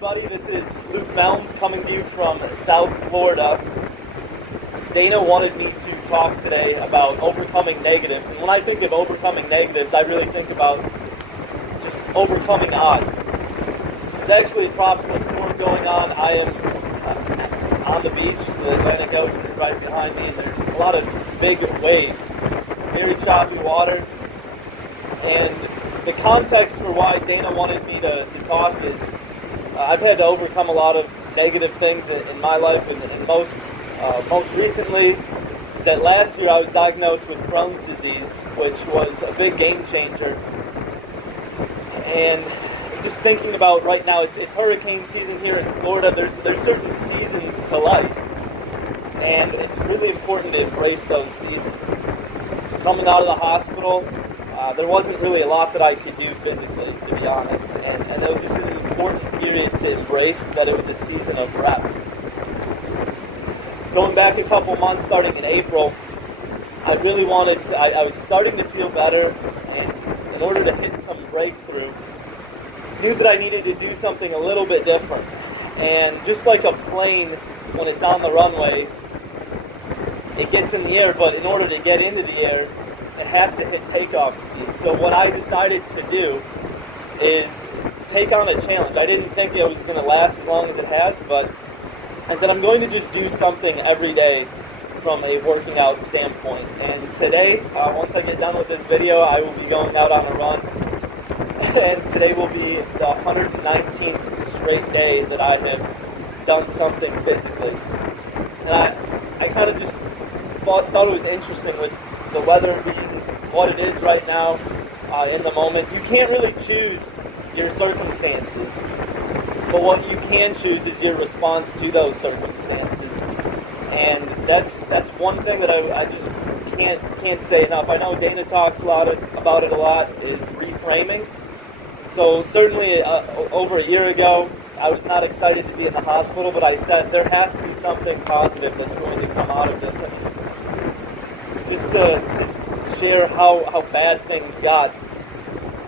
everybody, this is Luke Melms coming to you from South Florida. Dana wanted me to talk today about overcoming negatives, and when I think of overcoming negatives, I really think about just overcoming odds. There's actually a tropical storm going on. I am on the beach, the Atlantic Ocean is right behind me, and there's a lot of big waves, very choppy water, and the context for why Dana wanted me to talk is I've had to overcome a lot of negative things in my life, and most recently that last year I was diagnosed with Crohn's disease, which was a big game changer. And just thinking about right now, it's hurricane season here in Florida. There's certain seasons to life, and it's really important to embrace those seasons. Coming out of the hospital, there wasn't really a lot that I could do physically, to be honest, and it was just an important period to embrace that it was a season of rest. Going back a couple months, starting in April, I really wanted to, I was starting to feel better, and in order to hit some breakthrough, knew that I needed to do something a little bit different. And just like a plane, when it's on the runway, it gets in the air, but in order to get into the air, it has to hit takeoff speed. So what I decided to do is take on a challenge. I didn't think it was going to last as long as it has, but I said I'm going to just do something every day from a working out standpoint. And today, once I get done with this video, I will be going out on a run. And today will be the 119th straight day that I have done something physically. And I kind of just thought it was interesting with the weather being what it is right now in the moment. You can't really choose your circumstances, but what you can choose is your response to those circumstances. And that's one thing that I just can't say enough. I know Dana talks about it a lot, is reframing. So certainly over a year ago, I was not excited to be in the hospital, but I said there has to be something positive that's going to come out of this. And just to share how bad things got,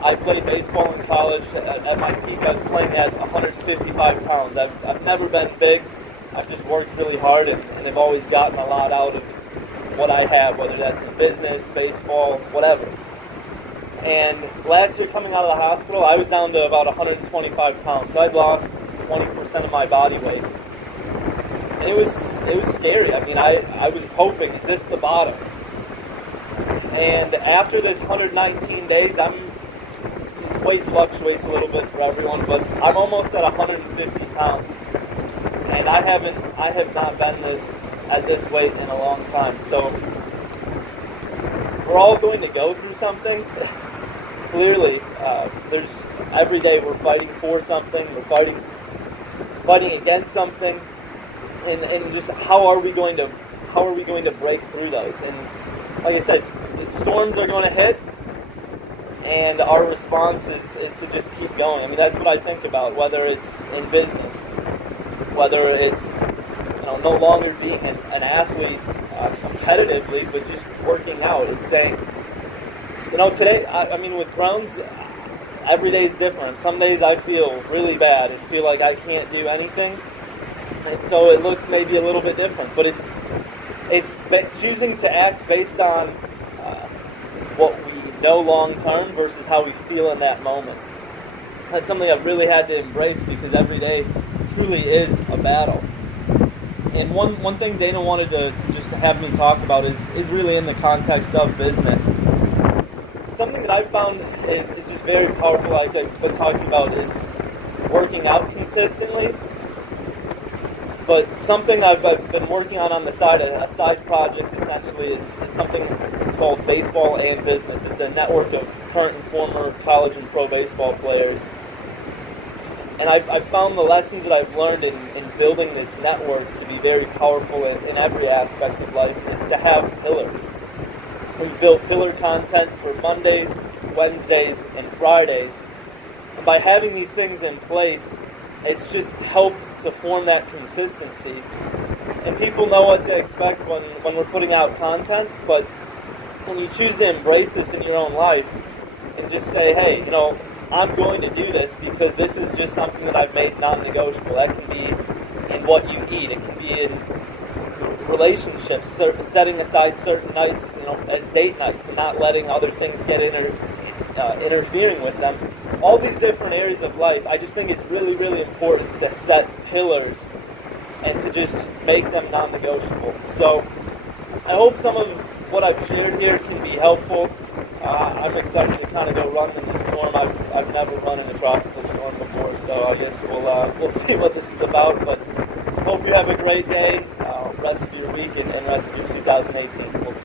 I played baseball in college. At my peak, I was playing at 155 pounds. I've never been big. I've just worked really hard, and have always gotten a lot out of what I have, whether that's in business, baseball, whatever. And last year, coming out of the hospital, I was down to about 125 pounds. So I'd lost 20% of my body weight. And it was scary. I mean, I was hoping, is this the bottom? And after this 119 days, weight fluctuates a little bit for everyone, but I'm almost at 150 pounds. And I have not been at this weight in a long time. So we're all going to go through something. Clearly, every day we're fighting for something, we're fighting against something, and just how are we going to break through those? And like I said, storms are going to hit, and our response is to just keep going. I mean, that's what I think about, whether it's in business, whether it's no longer being an athlete competitively, but just working out. It's saying, today, I mean, with Crohn's, every day is different. Some days I feel really bad and feel like I can't do anything, and so it looks maybe a little bit different. But it's choosing to act based on what we know long term versus how we feel in that moment. That's something I've really had to embrace, because every day truly is a battle. And one thing Dana wanted to just have me talk about is really in the context of business. Something that I've found is just very powerful, like I've been talking about, is working out consistently. But something I've been working on the side, a side project essentially, is something called Baseball and Business. It's a network of current and former college and pro baseball players. And I've found the lessons that I've learned in building this network to be very powerful in every aspect of life. It's to have pillars. We've built pillar content for Mondays, Wednesdays, and Fridays. And by having these things in place, it's just helped to form that consistency. And people know what to expect when we're putting out content, but when you choose to embrace this in your own life and just say, hey, I'm going to do this because this is just something that I've made non-negotiable. That can be in what you eat. It can be in relationships, setting aside certain nights, as date nights, and not letting other things get interfering with them. All these different areas of life, I just think it's really, really important to set pillars and to just make them non-negotiable. So I hope some of what I've shared here can be helpful. I'm excited to kind of go run in the storm. I've never run in a tropical storm before, so I guess we'll see what this is about. But hope you have a great day, rest of your week, and rest of your 2018. We'll see.